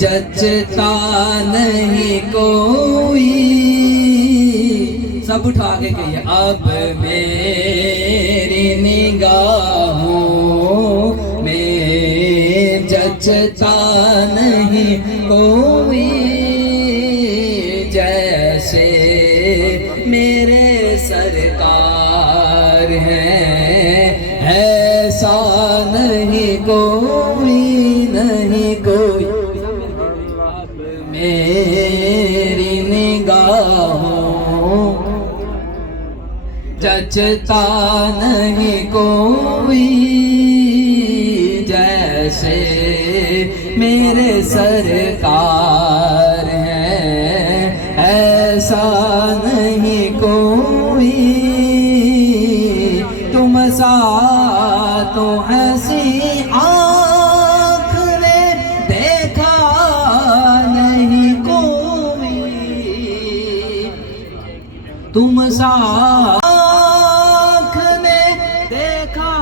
जचता नहीं कोई। सब उठा के कहिए अब मेरी निगाहों में जचता नहीं कोई। जैसे मेरे सरकार हैं ऐसा नहीं कोई, नहीं कोई। मेरी निगाहों जचता नहीं कोई। जैसे मेरे सरकार हैं ऐसा नहीं कोई। तुम सा तो हंसी आँख ने देखा नहीं कोई। तुम सा आँख ने देखा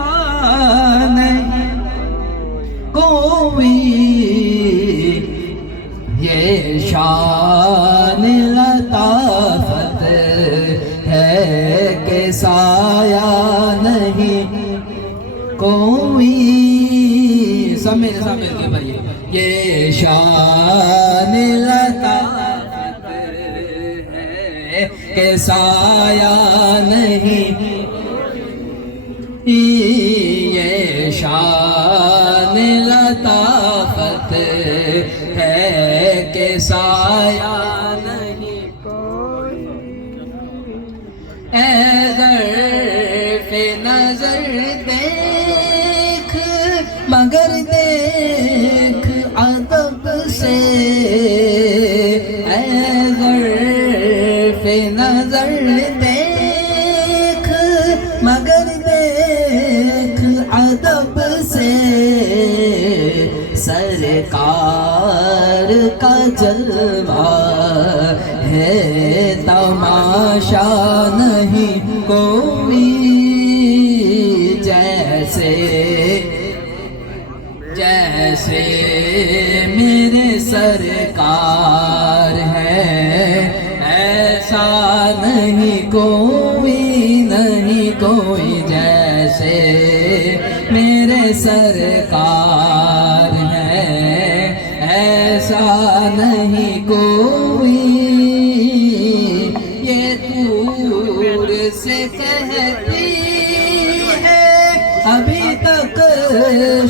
नहीं कोई। ये शान लताफत है कि साया नहीं कोई। सब मेरे साथ मिलके पढ़िए। ये शान लताफत है कि साया नहीं। ये शान लताफत है कि साया नहीं कोई। ऐ ज़र्फ़े नज़र देख मगर देख अदब से। ऐ ज़र्फ़े नज़र देख मगर देख अदब से। सरकार का जलवा है तमाशा नहीं कोई। जैसे जैसे मेरे सरकार है ऐसा नहीं कोई, नहीं कोई। जैसे मेरे सरकार है ऐसा नहीं कोई। ये दूर से कहती है अभी तक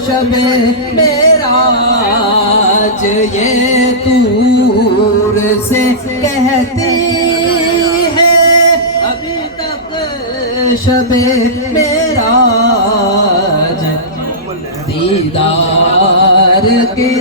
शबे मेराज। ये दूर से कहती है अभी तक शबे मेराज। दीदार की